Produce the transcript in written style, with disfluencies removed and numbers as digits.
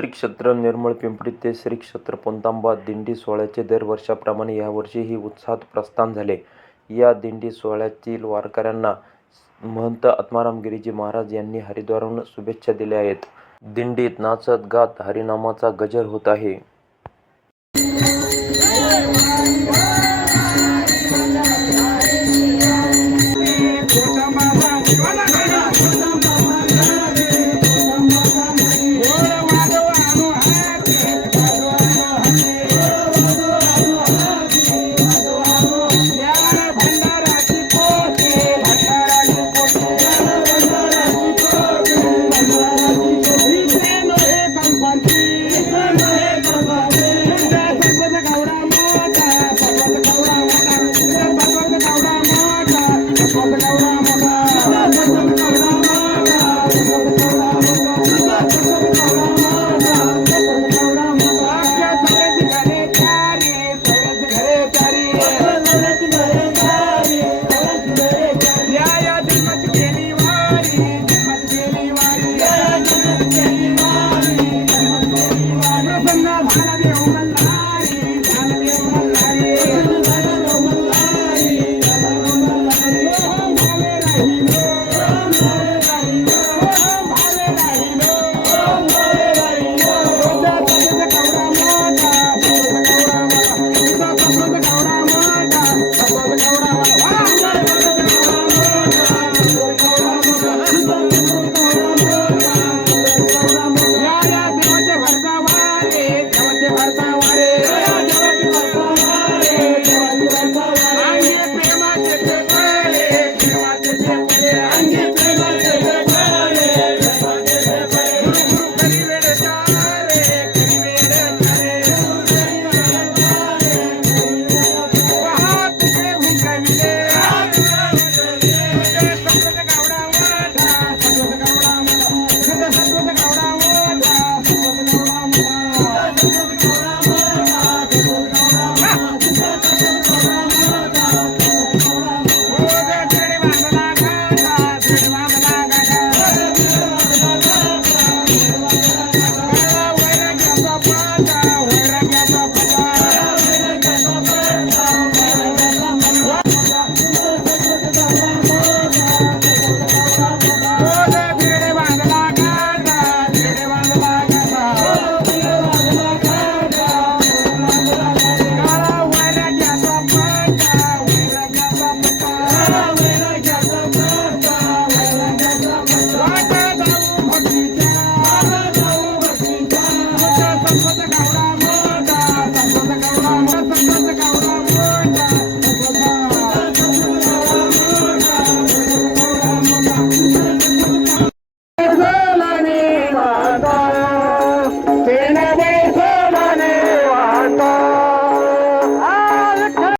श्री क्षेत्र निर्मळ पिंपरी ते श्री क्षेत्र पुणतांबा दिंडी सोहळ्याचे दरवर्षाप्रमाणे यावर्षीही उत्साहात प्रस्थान झाले. या दिंडी सोहळ्यातील वारकऱ्यांना महंत आत्माराम गिरीजी महाराज यांनी हरिद्वारहून शुभेच्छा दिल्या आहेत. दिंडीत नाचत गात हरिनामाचा गजर होत आहे. Vamos,